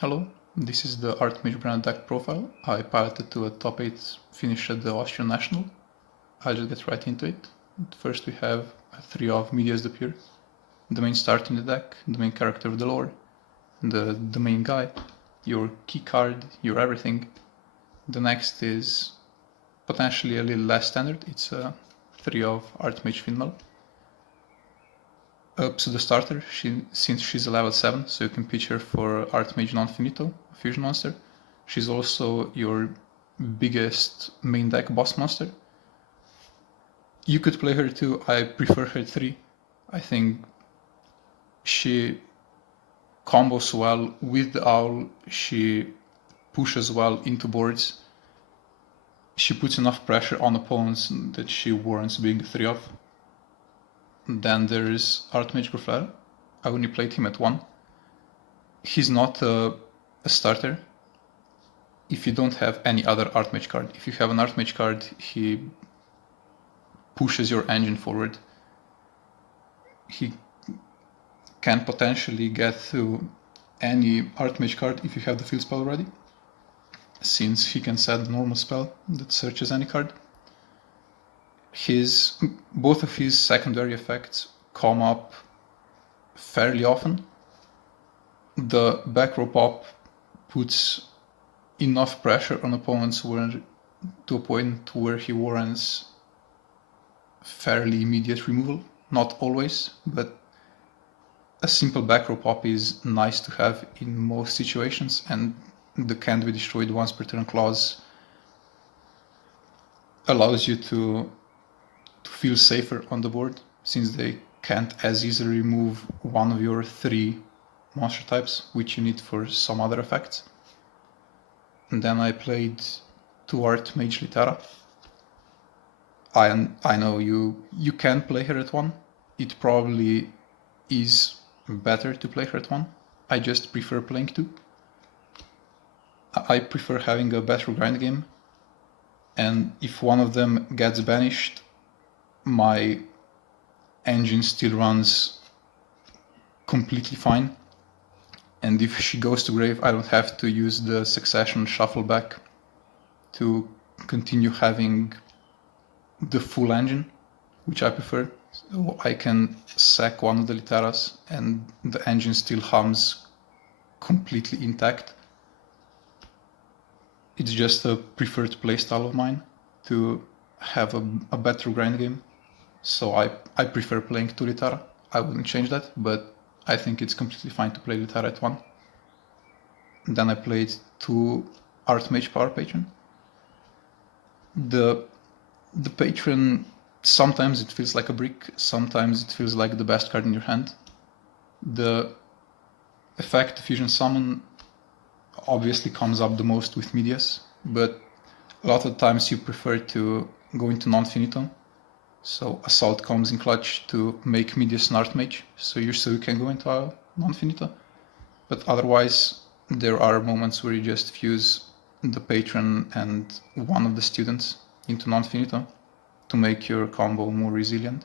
Hello, this is the Artmage brand deck profile. I piloted to a top 8 finish at the Austrian National. I'll just get right into it. First we have a 3 of Medias de Pure, the main start in the deck, the main character of the lore, the main guy, your key card, your everything. The next is potentially a little less standard, it's a 3 of Artmage Finmal. So the starter, since she's a level 7, so you can pitch her for Artmage Non-Finito, fusion monster. She's also your biggest main deck boss monster. You could play her too, I prefer her 3. I think she combos well with the owl, she pushes well into boards. She puts enough pressure on opponents that she warrants being a 3 of. Then there's Artmage Gruflera. I only played him at 1. He's not a starter if you don't have any other Artmage card. If you have an Artmage card, he pushes your engine forward. He can potentially get through any Artmage card if you have the field spell already, since he can set the normal spell that searches any card. Both of his secondary effects come up fairly often. The back row pop puts enough pressure on opponents to a point where he warrants fairly immediate removal. Not always, but a simple back row pop is nice to have in most situations, and the can't be destroyed once per turn clause allows you to feel safer on the board, since they can't as easily remove one of your 3 monster types, which you need for some other effects. And then I played 2 Artmage Litera. I know you can play her at 1. It probably is better to play her at 1. I just prefer playing 2. I prefer having a better grind game, and if one of them gets banished, my engine still runs completely fine, and if she goes to grave, I don't have to use the succession shuffle back to continue having the full engine, which I prefer. So I can sack one of the Literas and the engine still hums completely intact. It's just a preferred playstyle of mine to have a better grind game. So I prefer playing 2 Litera. I wouldn't change that, but I think it's completely fine to play Litera at 1. Then I played 2 Artmage Power Patron. The Patron, sometimes it feels like a brick, sometimes it feels like the best card in your hand. The effect Fusion Summon obviously comes up the most with Medias, but a lot of times you prefer to go into Non-Finito. So Assault comes in clutch to make Medias an Artmage, so you can go into a Non-Finito. But otherwise, there are moments where you just fuse the Patron and one of the students into Non-Finito to make your combo more resilient,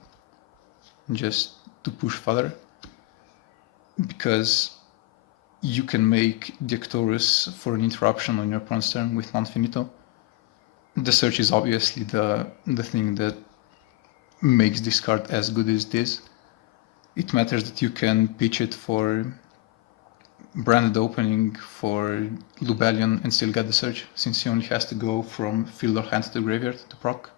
just to push further. Because you can make the Actorus for an interruption on your opponent's turn with Non-Finito. The search is obviously the thing that makes this card as good as it is. It matters that you can pitch it for Branded Opening, for Lubellion, and still get the search, since he only has to go from field or hand to the graveyard to proc.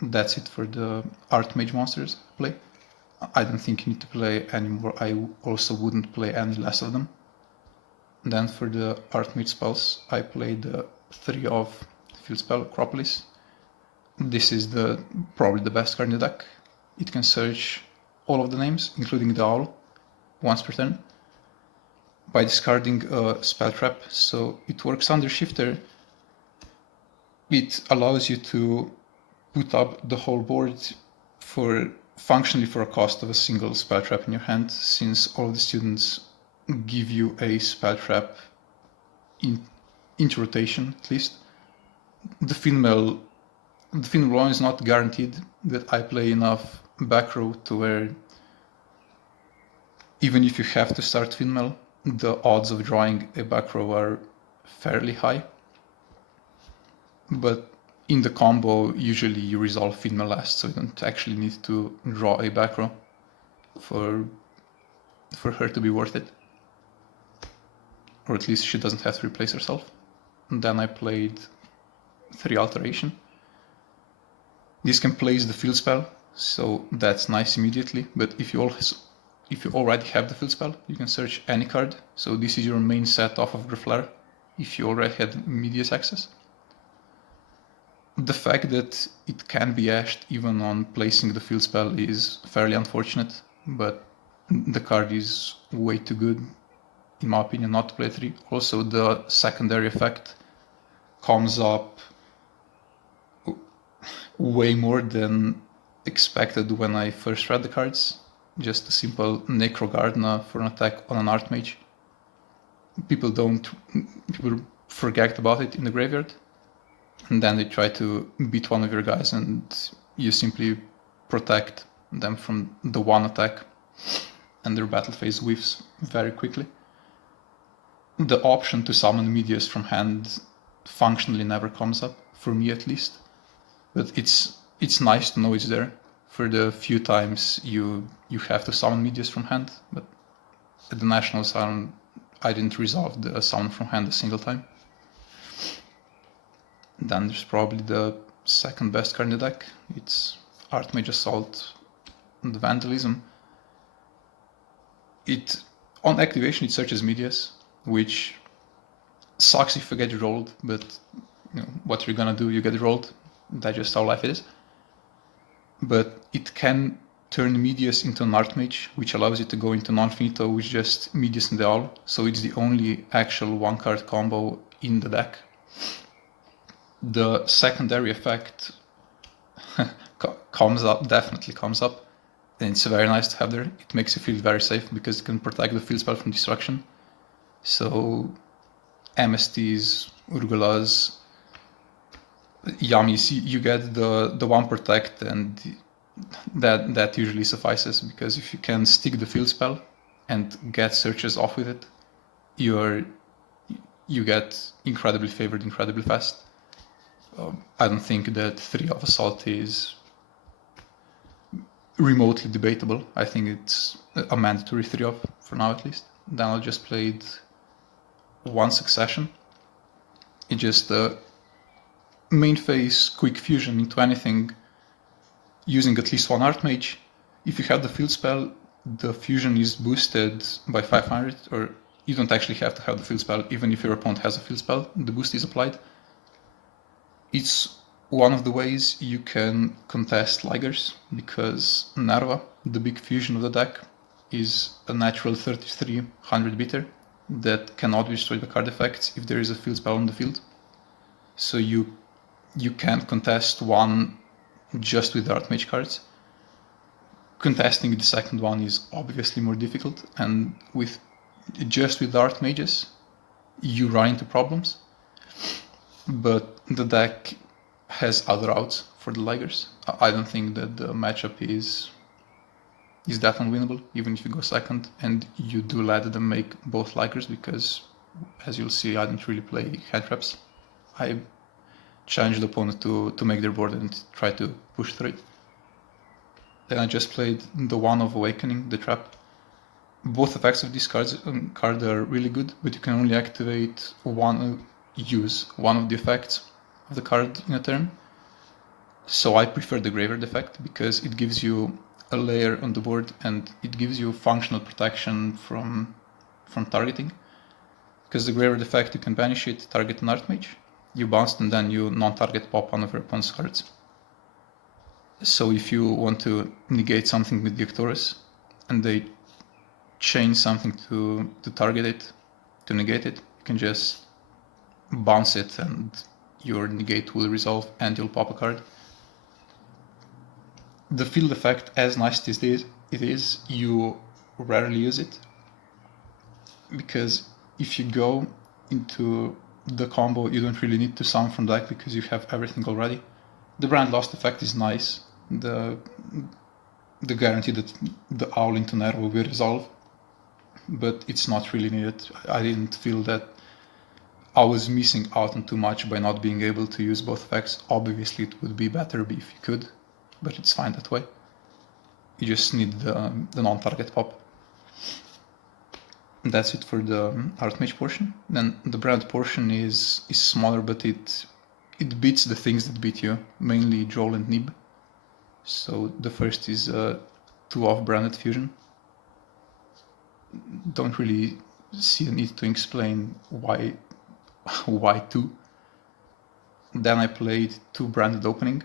That's it for the Artmage monsters play. I don't think you need to play any more. I also wouldn't play any less of them. Then for the Artmage spells, I played 3 of field spell Acropolis. This is probably the best card in the deck. It can search all of the names, including the owl, once per turn, by discarding a spell trap. So it works under Shifter. It allows you to put up the whole board functionally for a cost of a single spell trap in your hand, since all of the students give you a spell trap into rotation, at least. The Finmal one is not guaranteed, that I play enough back row to where even if you have to start Finmal, the odds of drawing a back row are fairly high. But in the combo, usually you resolve female last, so you don't actually need to draw a back row for her to be worth it. Or at least she doesn't have to replace herself. And then I played 3 Alteration. This can place the field spell, so that's nice immediately, but if you already have the field spell, you can search any card. So this is your main set off of Graflare, if you already had Medius access. The fact that it can be ashed even on placing the field spell is fairly unfortunate, but the card is way too good, in my opinion, not to play 3. Also, the secondary effect comes up way more than expected when I first read the cards. Just a simple Necrogardna for an attack on an Artmage. People forget about it in the graveyard, and then they try to beat one of your guys, and you simply protect them from the one attack, and their battle phase whiffs very quickly. The option to summon Medius from hand functionally never comes up, for me at least. But it's nice to know it's there for the few times you have to summon Medius from hand. But at the Nationals, I didn't resolve the summon from hand a single time. Then there's probably the second best card in the deck. It's Artmage Assault and Vandalism. On activation, it searches Medius, which sucks if you get rolled, but what you're gonna do, you get rolled. That's just how life is. But it can turn Medius into an Artmage, which allows it to go into non-finito with just Medius and the Owl. So it's the only actual 1-card combo in the deck. The secondary effect definitely comes up, and it's very nice to have there. It makes you feel very safe because it can protect the field spell from destruction. So MSTs, Urgulas, Yamis, you get the 1 protect, and that usually suffices, because if you can stick the field spell and get searches off with it, you get incredibly favored incredibly fast. I don't think that 3 of Assault is remotely debatable. I think it's a mandatory 3 of for now at least. Then I just played 1 Succession. It just main phase quick fusion into anything using at least 1 Artmage. If you have the field spell, the fusion is boosted by 500, or you don't actually have to have the field spell. Even if your opponent has a field spell, the boost is applied. It's one of the ways you can contest Ligers, because Nerva, the big fusion of the deck, is a natural 3300 beater that cannot be destroyed by card effects if there is a field spell on the field. So you can't contest one just with the Artmage cards. Contesting the second one is obviously more difficult, and with the Artmages, you run into problems. But the deck has other outs for the Ligers. I don't think that the matchup is that unwinnable, even if you go second and you do let them make both Ligers, because, as you'll see, I don't really play hand traps. I challenge the opponent to make their board and try to push through it. Then I just played the 1 of Awakening, the trap. Both effects of this card are really good, but you can only activate use one of the effects of the card in a turn. So I prefer the Graveyard effect, because it gives you a layer on the board and it gives you functional protection from targeting. Because the Graveyard effect, you can banish it, target an Artmage, you bounce, and then you non-target pop one of your opponent's cards. So if you want to negate something with the Ectorus and they change something to target it, to negate it, you can just bounce it and your negate will resolve and you'll pop a card. The field effect, as nice as it is, you rarely use it, because if you go into the combo, you don't really need to summon from deck because you have everything already. The Brand Lost effect is nice. The guarantee that the Owl into Nerva will resolve but it's not really needed. I didn't feel that I was missing out on too much by not being able to use both effects. Obviously it would be better if you could, but it's fine that way. You just need the non-target pop. That's it for the Artmage portion. Then the brand portion is smaller, but it beats the things that beat you, mainly Joel and Nib. So the first is 2-off branded fusion. Don't really see a need to explain why 2. Then I played 2 branded opening.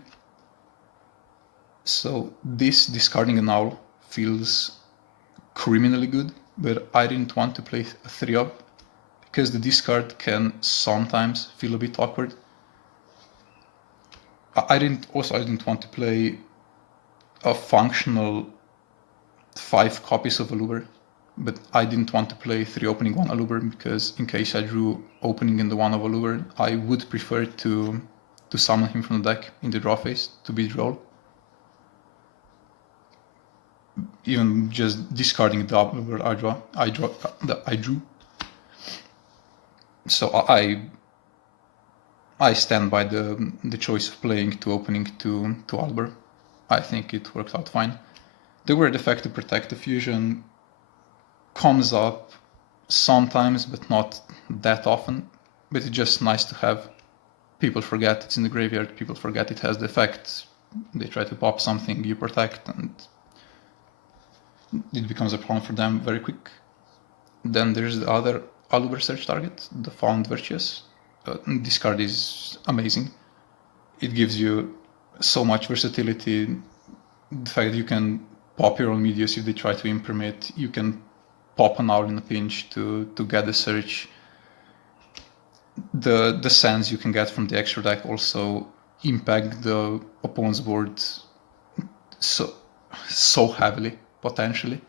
So this discarding an owl feels criminally good, but I didn't want to play a 3-off because the discard can sometimes feel a bit awkward. I didn't want to play a functional 5 copies of Aluber, but I didn't want to play 3 opening 1 Aluber because in case I drew opening in the 1 of Aluber, I would prefer to summon him from the deck in the draw phase to beat roll. Even just discarding the Aluber I drew. So I stand by the choice of playing 2 opening to Aluber. I think it worked out fine. The weird effect to protect the fusion comes up sometimes, but not that often. But it's just nice to have. People forget it's in the graveyard, people forget it has the effect. They try to pop something, you protect, and it becomes a problem for them very quick. Then there's the other Aluber search target, the Found Virtuous. This card is amazing. It gives you so much versatility. The fact that you can pop your own Medius if they try to impermit, you can pop an owl in a pinch to get the search. The sands you can get from the extra deck also impact the opponent's board so heavily, potentially.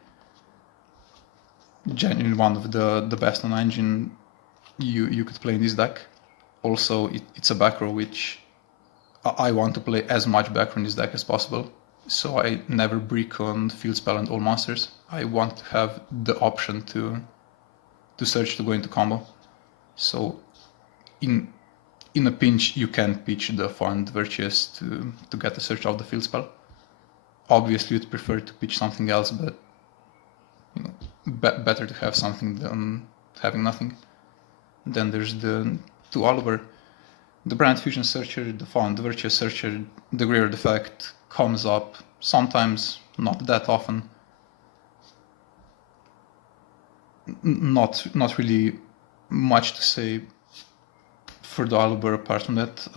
Genuinely one of the best on engine you could play in this deck. Also, it's a back row, which I want to play as much back row in this deck as possible. So I never brick on field spell and all monsters. I want to have the option to search to go into combo. So in a pinch, you can pitch the Found Virtuous to get the search of the field spell. Obviously, you'd prefer to pitch something else, but you know, better to have something than having nothing. Then there's the 2 Aluber, the Brand Fusion Searcher, the Found Virtuous Searcher. The graveyard effect comes up sometimes, not that often. Not really much to say for the Aluber apart from that.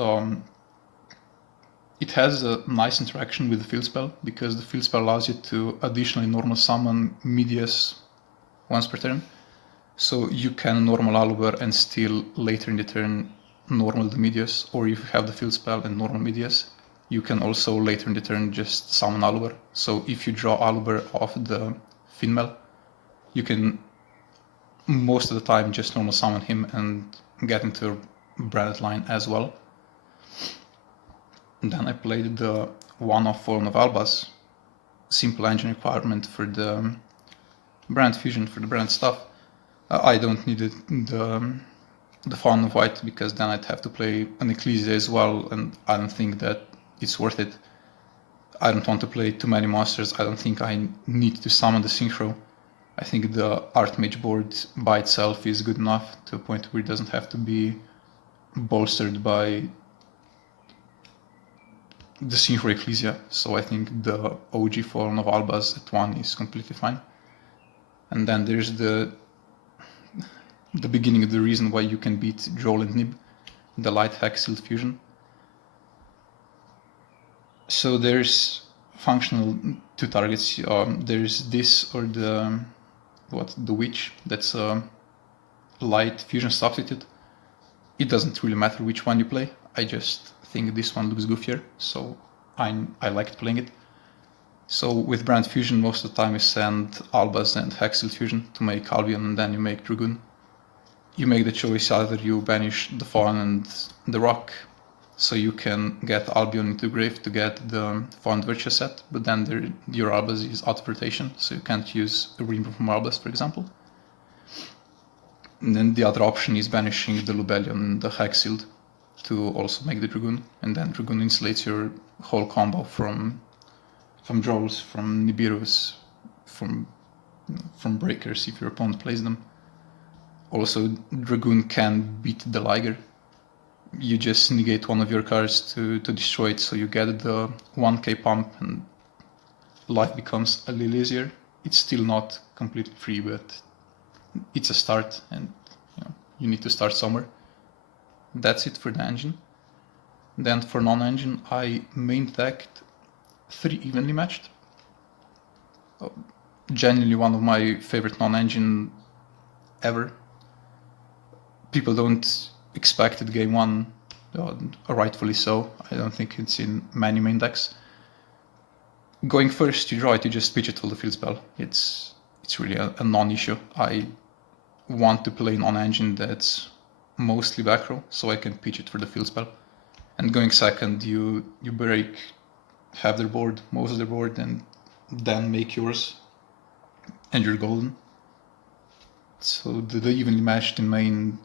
It has a nice interaction with the field spell because the field spell allows you to additionally normal summon Medius once per turn. So you can normal Aluber and still later in the turn normal the Medius, or if you have the field spell and normal Medius, you can also later in the turn just summon Aluber. So if you draw Aluber off the Finmel, you can most of the time just normal summon him and get into a branded line as well. And then I played the 1-off Fallen of Albaz, simple engine requirement for the brand fusion, for the brand stuff. I don't need the Fallen of White because then I'd have to play an Ecclesia as well, and I don't think that it's worth it. I don't want to play too many monsters. I don't think I need to summon the Synchro. I think the Artmage board by itself is good enough to a point where it doesn't have to be bolstered by the Synchro Ecclesia. So I think the OG Fallen of Albaz at 1 is completely fine. And then there's the beginning of the reason why you can beat Joel and Nib, the Light Hexfield Fusion. So there's functional 2 targets. There's this or the Witch. That's a light fusion substitute. It doesn't really matter which one you play. I just think this one looks goofier, so I liked playing it. So with Brand Fusion, most of the time you send Albaz and Hexfield Fusion to make Albion, and then you make Dragoon. You make the choice either you banish the Fawn and the Rock, so you can get Albion into grave to get the Found Virtuous set, but then your Albaz is out of rotation, so you can't use a Removal from Albaz, for example. And then the other option is banishing the Lubellion and the Hexfield to also make the Dragoon, and then Dragoon insulates your whole combo from Drolls, from Nibiru's, from Breakers if your opponent plays them. Also, Dragoon can beat the Liger. You just negate one of your cards to destroy it, so you get the 1k pump and life becomes a little easier. It's still not completely free, but it's a start, and you need to start somewhere. That's it for the engine. Then for non-engine, I main decked 3 evenly matched. Genuinely one of my favorite non-engine ever. People don't expect it game 1, rightfully so. I don't think it's in many main decks. Going first, you draw it, you just pitch it for the field spell. It's really a non-issue. I want to play non-engine that's mostly back row, so I can pitch it for the field spell. And going second, you break half their board, most of their board, and then make yours, and you're golden. So the evenly matched in main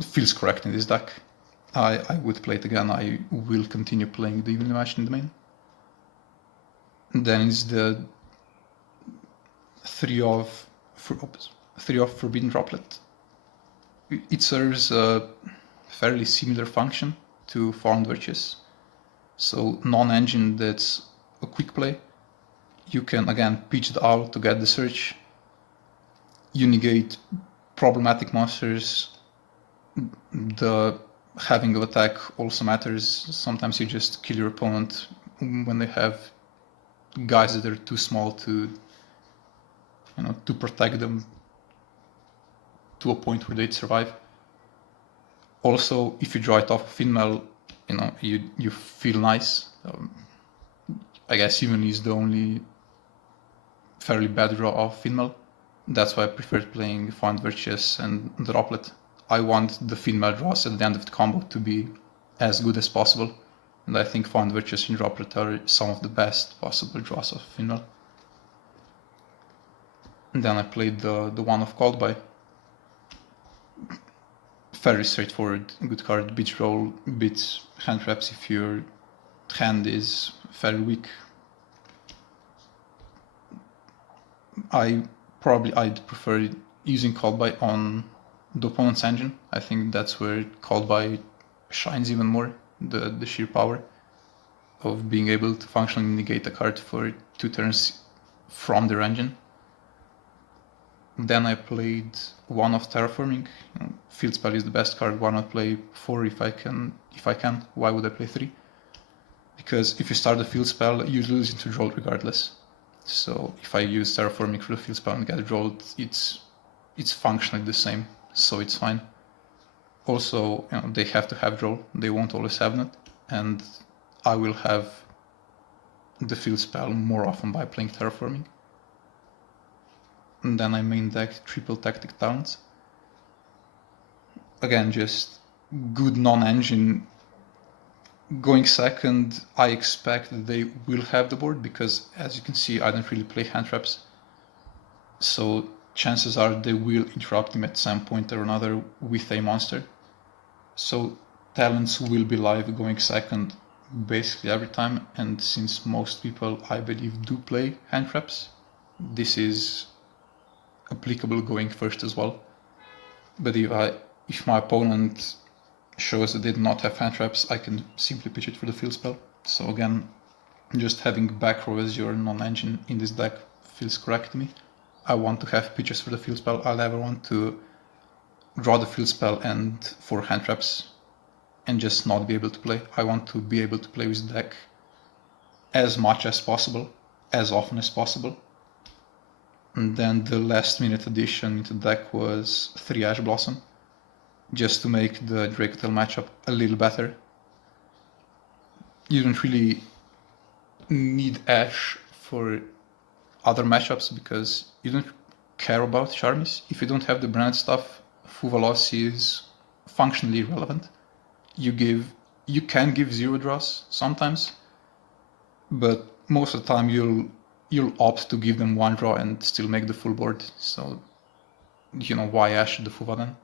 feels correct in this deck. I would play it again. I will continue playing the evenly matched in the main. And then is the 3 of Forbidden Droplet. It serves a fairly similar function to Found Virtues. So non-engine, that's a quick play. You can again pitch the owl to get the search. You negate problematic monsters. The having of attack also matters. Sometimes you just kill your opponent when they have guys that are too small to protect them to a point where they'd survive. Also, if you draw it off of Finmel, you feel nice. I guess even is the only fairly bad draw of Finmel. That's why I preferred playing Found Virtues and Droplet. I want the Finmel draws at the end of the combo to be as good as possible, and I think Found Virtues and Droplet are some of the best possible draws of Finmel. And then I played the one of Called By. Very straightforward, good card, beats roll, beats hand traps if your hand is very weak. I'd prefer using Called By on the opponent's engine. I think that's where Called By shines even more, the sheer power of being able to functionally negate a card for 2 turns from their engine. Then I played one of Terraforming. Field spell is the best card. Why not play 4 if I can? Why would I play 3? Because if you start the field spell, you lose into draw regardless. So if I use Terraforming for the field spell and get rolled, it's functionally the same, so it's fine. Also, they have to have draw. They won't always have that, and I will have the field spell more often by playing Terraforming. And then I main decked triple Tactic Talents. Again, just good non-engine. Going second, I expect that they will have the board because, as you can see, I don't really play hand traps. So chances are they will interrupt him at some point or another with a monster. So talents will be live going second basically every time, and since most people, I believe, do play hand traps, this is applicable going first as well. But if my opponent shows that they do not have hand traps, I can simply pitch it for the field spell. So again, just having back row as your non-engine in this deck feels correct to me. I want to have pitches for the field spell. I'll never want to draw the field spell and 4 hand traps and just not be able to play. I want to be able to play with the deck as much as possible, as often as possible. And then the last minute addition into the deck was 3 Ash Blossom, just to make the Dracotail matchup a little better. You don't really need Ash for other matchups because you don't care about Charmies. If you don't have the branded stuff, Fuvalos is functionally irrelevant. You can give 0 draws sometimes, but most of the time you'll opt to give them 1 draw and still make the full board. So you know, why Ash the Fuva then?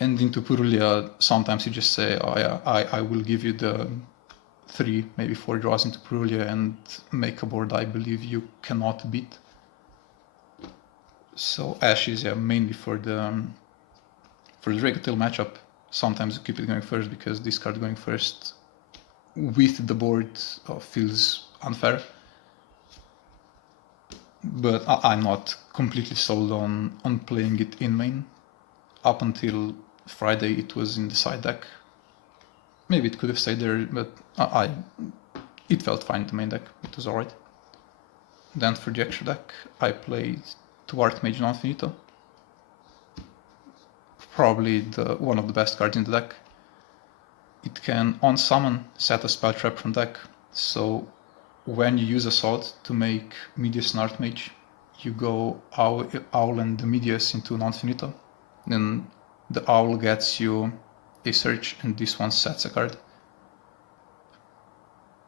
And into Purulia, sometimes you just say, oh yeah, I will give you the 3, maybe 4 draws into Purulia and make a board I believe you cannot beat. So Ash is mainly for the Dracotail matchup. Sometimes you keep it going first because this card going first with the board feels unfair. But I'm not completely sold on playing it in main. Up until Friday it was in the side deck. Maybe it could have stayed there, but it felt fine in the main deck. It was alright. Then for the extra deck, I played 2 Artmage non-finito. Probably one of the best cards in the deck. It can on summon set a spell trap from deck. So when you use Assault to make Medius and Artmage, you go Owl and the Medius into non-finito. Then the Owl gets you a search and this one sets a card.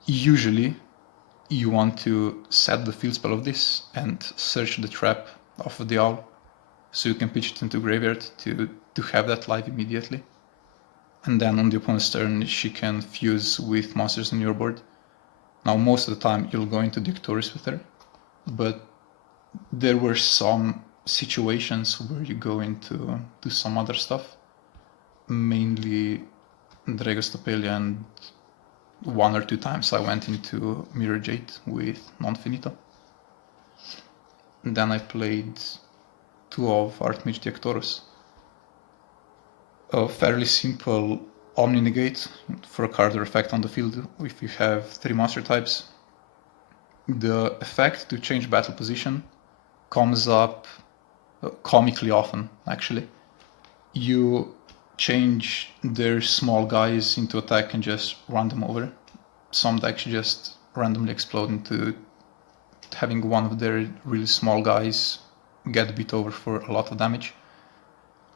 Usually you want to set the field spell of this and search the trap of the Owl so you can pitch it into graveyard to have that live immediately. And then on the opponent's turn she can fuse with monsters on your board. Now most of the time you'll go into Dictoris with her, but there were some situations where you go into some other stuff, mainly Dragostopelia, and 1 or 2 times I went into Mirror Jade with non-finito. Then I played 2 of Artmage Diactoros. A fairly simple Omni Negate for a card or effect on the field if you have 3 monster types. The effect to change battle position comes up comically often, actually. You change their small guys into attack and just run them over. Some decks just randomly explode into having one of their really small guys get beat over for a lot of damage.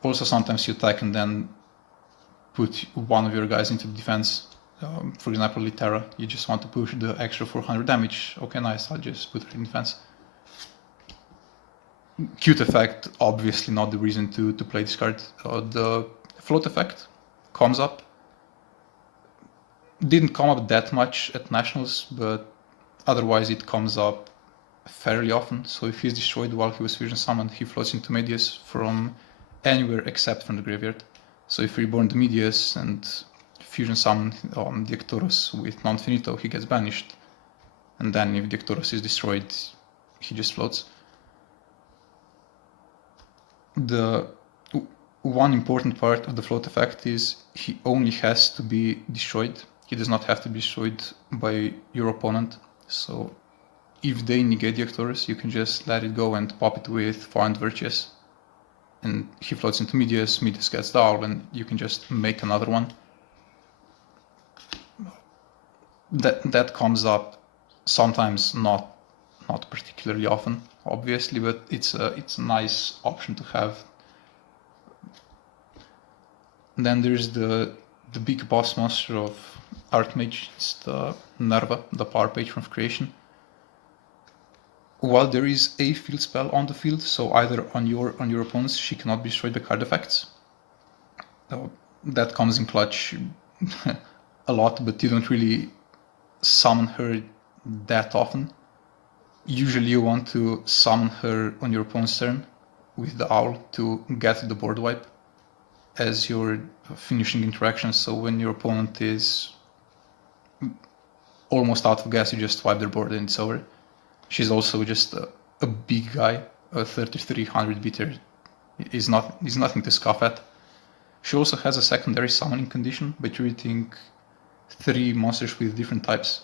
Also sometimes you attack and then put one of your guys into defense. For example, Litera, you just want to push the extra 400 damage. Okay, nice, I'll just put her in defense. Cute effect, obviously not the reason to play this card. The float effect comes up. Didn't come up that much at Nationals, but otherwise it comes up fairly often. So if he's destroyed while he was fusion summoned, he floats into Medius from anywhere except from the graveyard. So if you reborn the Medius and fusion summon Diactoros with non-finito, he gets banished. And then if Diactoros is destroyed, he just floats. The one important part of the float effect is he only has to be destroyed. He does not have to be destroyed by your opponent. So if they negate Diactoros, you can just let it go and pop it with Found Virtuous. And he floats into Medius, Medius gets the Owl, and you can just make another one. That comes up sometimes, not particularly often, obviously, but it's a nice option to have. And then there's the big boss monster of Artmage. It's the Nerva, the power page from Creation. While there is a field spell on the field, so either on your opponents, she cannot be destroyed by card effects. That comes in clutch a lot, but you don't really summon her that often. Usually you want to summon her on your opponent's turn with the Owl to get the board wipe as your finishing interaction. So when your opponent is almost out of gas, you just wipe their board and it's over. She's also just a big guy, a 3300 beater is nothing to scoff at. She also has a secondary summoning condition by treating 3 monsters with different types.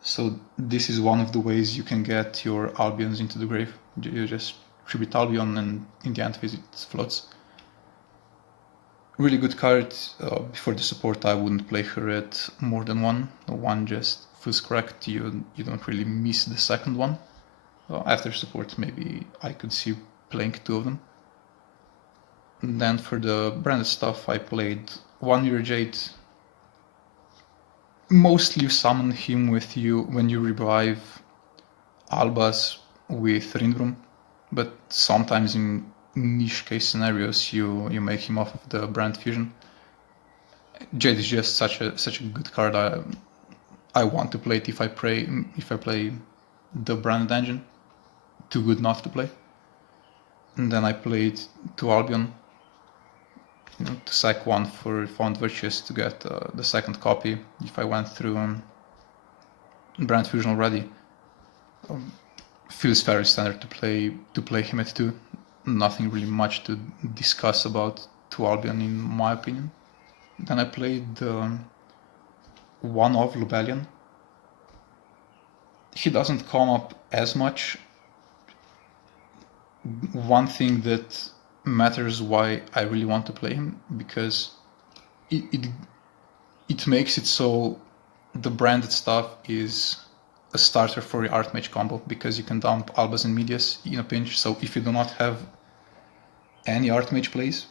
So this is one of the ways you can get your Albions into the grave. You just tribute Albion and in the end phase it floats. Really good card. Before the support I wouldn't play her at more than 1. 1 just feels correct, you don't really miss the second one. After support maybe I could see playing 2 of them. And then for the branded stuff I played 1 Mirror Jade. Mostly you summon him with you when you revive Albas with Rindrum, but sometimes in niche case scenarios, you make him off of the brand fusion. Jade is just such a good card. I want to play it if I play the branded engine. Too good not to play. And then I played 2 Albion, to sack 1 for Found Virtuous to get the second copy if I went through brand fusion already. Feels very standard to play him at 2. Nothing really much to discuss about 2 Albion in my opinion. Then I played 1 of Lubellion. He doesn't come up as much. One thing that matters why I really want to play him, because it makes it so the branded stuff is a starter for your Artmage combo, because you can dump Albas and Medias in a pinch. So if you do not have any Artmage plays,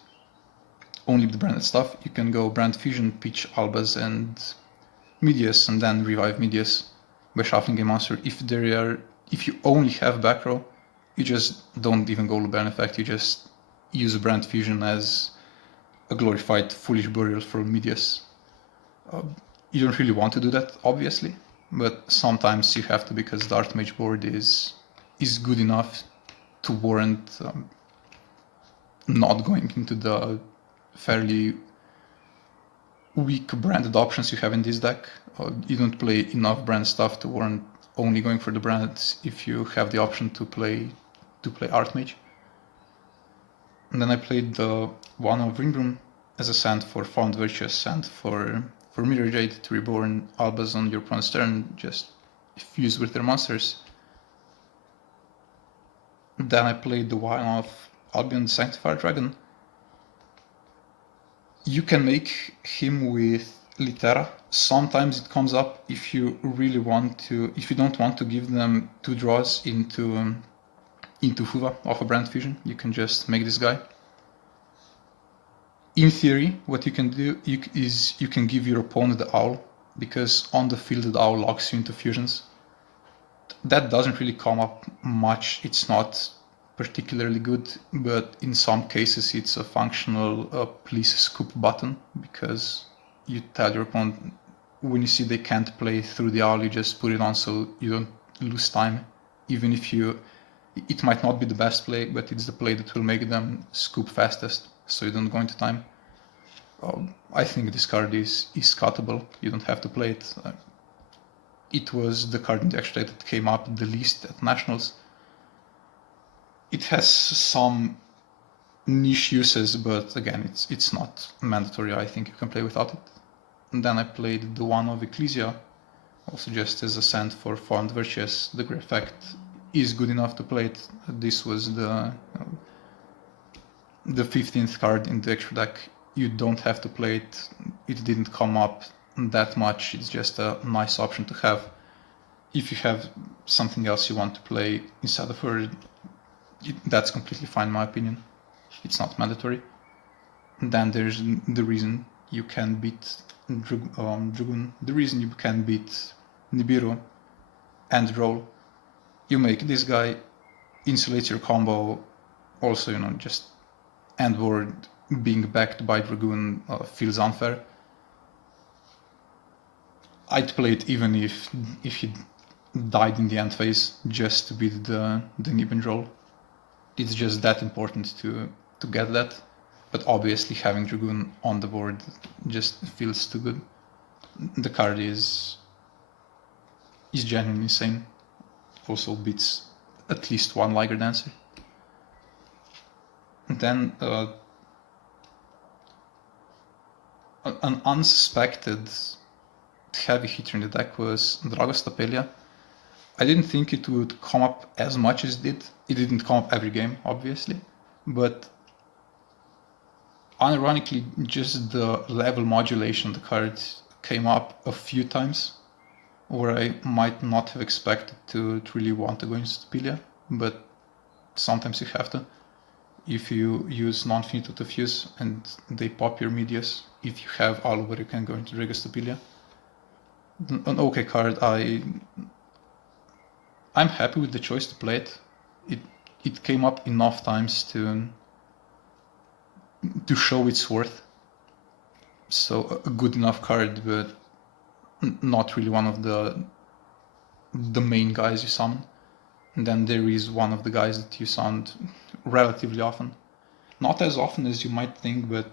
only the branded stuff, you can go brand fusion, pitch Albas and Medias, and then revive Medias by shuffling a monster. If you only have back row, you just don't even go Lubellion effect, you just use brand fusion as a glorified foolish burial for Medias. You don't really want to do that, obviously, but sometimes you have to, because the Artmage board is good enough to warrant not going into the fairly weak branded options you have in this deck. You don't play enough brand stuff to warrant only going for the branded if you have the option to play Artmage. And then I played the 1 of Ringbroom as a sand for Found Virtuous and for Mirror Jade to reborn Albas on your opponent's turn, just fuse with their monsters. Then I played the 1 of Albion Sanctified Dragon. You can make him with Litera. Sometimes it comes up if you really want to, if you don't want to give them 2 draws into Fuva off a brand fusion, you can just make this guy. In theory, what you can do is you can give your opponent the Owl, because on the field the Owl locks you into fusions. That doesn't really come up much, it's not particularly good, but in some cases it's a functional please scoop button, because you tell your opponent when you see they can't play through the Owl, you just put it on so you don't lose time, even if it might not be the best play, but it's the play that will make them scoop fastest, so you don't go into time. I think this card is cuttable, you don't have to play it. It was the card in the extra deck that came up the least at Nationals. It has some niche uses, but again, it's not mandatory, I think you can play without it. And then I played the 1 of Ecclesia, also just as a sand for Found Virtuous. The great effect is good enough to play it. This was the 15th card in the extra deck. You don't have to play it. It didn't come up that much. It's just a nice option to have. If you have something else you want to play instead of her, that's completely fine in my opinion. It's not mandatory. And then there's the reason you can beat Dragoon. The reason you can beat Nibiru and roll. You make this guy, insulates your combo, also, just end board being backed by Dragoon feels unfair. I'd play it even if he died in the end phase, just to beat the Nib and roll. It's just that important to get that, but obviously having Dragoon on the board just feels too good. The card is genuinely insane. Also beats at least 1 Liger Dancer. And then an unsuspected heavy hitter in the deck was Dragos Tapelia. I didn't think it would come up as much as it did. It didn't come up every game, obviously, but unironically, just the level modulation of the card came up a few times, where I might not have expected to really want to go into Tapelia, but sometimes you have to. If you use non-finito to fuse and they pop your Medias, if you have Alvar, you can go into Dragos Tapelia. An okay card. I'm happy with the choice to play it. It came up enough times to to show its worth. So a good enough card, but not really one of the main guys you summon. And then there is one of the guys that you summon relatively often. Not as often as you might think, but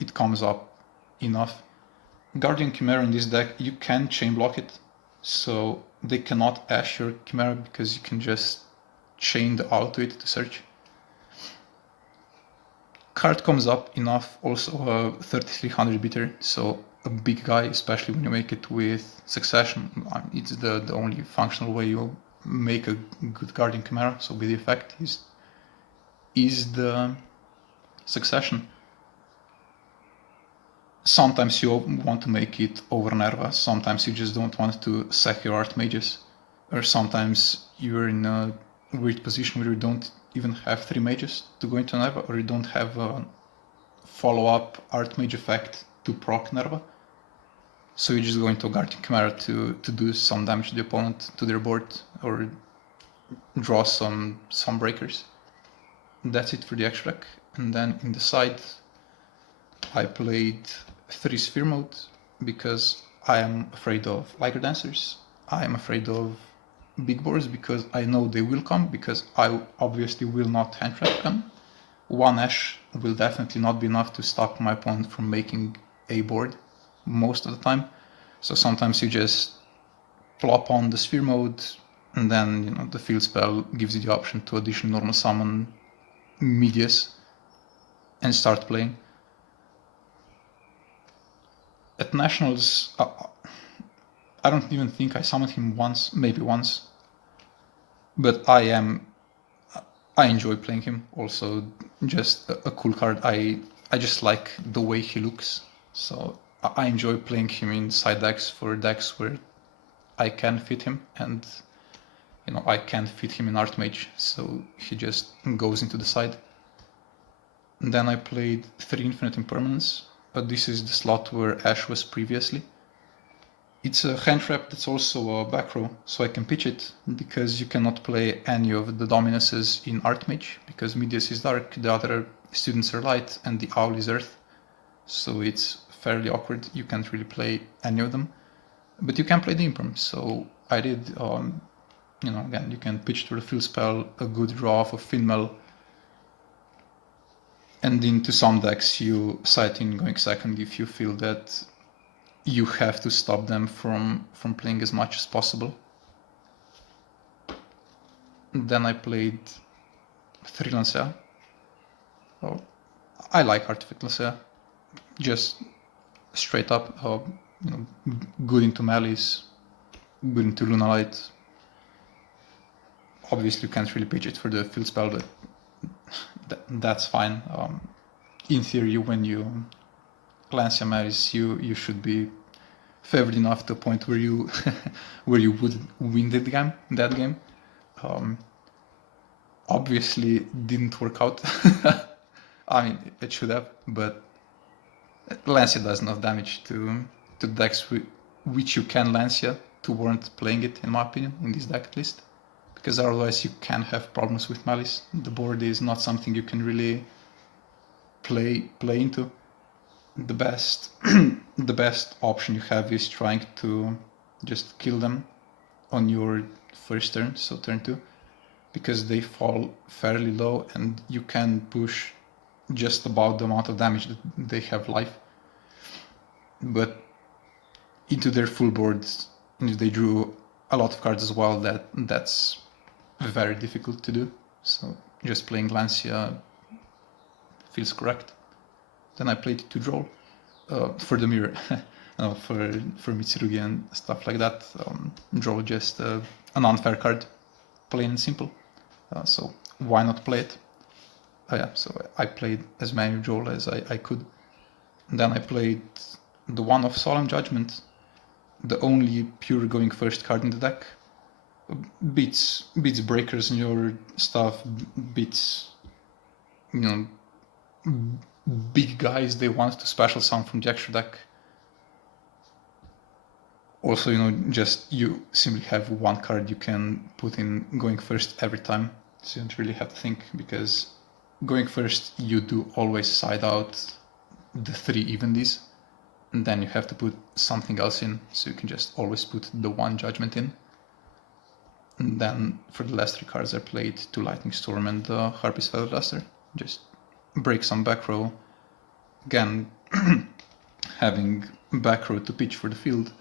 it comes up enough. Guardian Chimera in this deck, you can chain block it, so they cannot Ash your Chimera because you can just chain the out to it to search. Card comes up enough, also a 3300 beater, so a big guy, especially when you make it with Succession. It's the only functional way you make a good Guardian Chimera, so with the effect is the Succession. Sometimes you want to make it over Nerva, sometimes you just don't want to sack your Artmages, or sometimes you're in a weird position where you don't even have 3 mages to go into Nerva, or you don't have a follow-up Artmage effect to proc Nerva. So you just go into a Guardian Chimera to do some damage to the opponent, to their board, or draw some breakers. That's it for the extra deck. And then in the side, I played 3 Sphere Mode because I am afraid of Liger Dancers. I am afraid of big boards because I know they will come, because I obviously will not hand trap them. 1 Ash will definitely not be enough to stop my opponent from making a board most of the time. So sometimes you just plop on the Sphere Mode, and then the field spell gives you the option to additionally normal summon Medius and start playing. At Nationals, I don't even think I summoned him once, maybe once, but I enjoy playing him. Also, just a cool card. I just like the way he looks, so I enjoy playing him in side decks for decks where I can fit him, and I can't fit him in Artmage, so he just goes into the side. And then I played 3 Infinite Impermanence, but this is the slot where Ash was previously. It's a hand trap that's also a back row, so I can pitch it, because you cannot play any of the Dominuses in Artmage, because Medius is dark, the other students are light, and the Owl is earth. So it's fairly awkward, you can't really play any of them. But you can play the Imperm, so I did. Again, you can pitch to the field spell, a good draw off of Finmel, and into some decks you sight in going second if you feel that you have to stop them from playing as much as possible. Then I played 3 Lancea. I like Artifact Lancea, just straight up, good into Malice, good into Lunalight. Obviously you can't really pitch it for the field spell, but that's fine. In theory, when you Lancea Malice, you should be favored enough to a point where you where you would win that game. Obviously didn't work out. I mean, it should have, but Lancea does enough damage to decks which you can Lancea to warrant playing it, in my opinion, in this deck at least. Because otherwise you can have problems with Malice. The board is not something you can really play into. The best the best option you have is trying to just kill them on your first turn, so turn 2, because they fall fairly low and you can push just about the amount of damage that they have life. But into their full boards, if they drew a lot of cards as well, that's very difficult to do. So just playing Lancea feels correct. Then I played 2 Droll for the mirror, for Mitsurugi and stuff like that. Droll just an unfair card, plain and simple. So why not play it? So I played as many Droll as I could. And then I played the one of Solemn Judgment, the only pure going first card in the deck. Beats breakers in your stuff, beats big guys they want to special summon from the extra deck. Also, just you simply have 1 card you can put in going first every time, so you don't really have to think, because going first, you do always side out the 3 evenlies, and then you have to put something else in, so you can just always put the 1 judgment in. And then for the last 3 cards I played 2 Lightning Storm and the Harpy's Feather Duster. Just break some back row. Again, having back row to pitch for the field.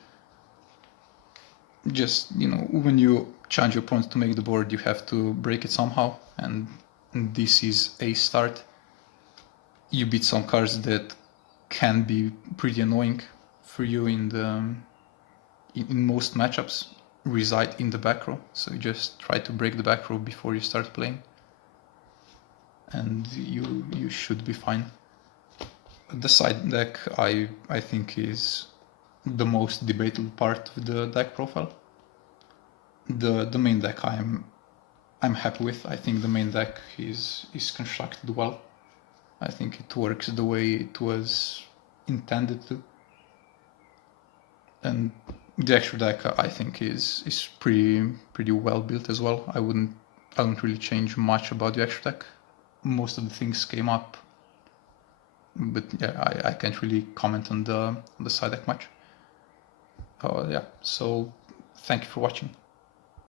Just, you know, when you challenge your opponent to make the board, you have to break it somehow, and this is a start. You beat some cards that can be pretty annoying for you in most matchups, reside in the back row, so you just try to break the back row before you start playing, and you should be fine. The side deck I think is the most debatable part of the deck profile. The main deck I'm happy with. I think the main deck is constructed well. I think it works the way it was intended to. And the extra deck I think is pretty well built as well. I don't really change much about the extra deck. Most of the things came up, but yeah, I can't really comment on the side deck much. Yeah, so thank you for watching.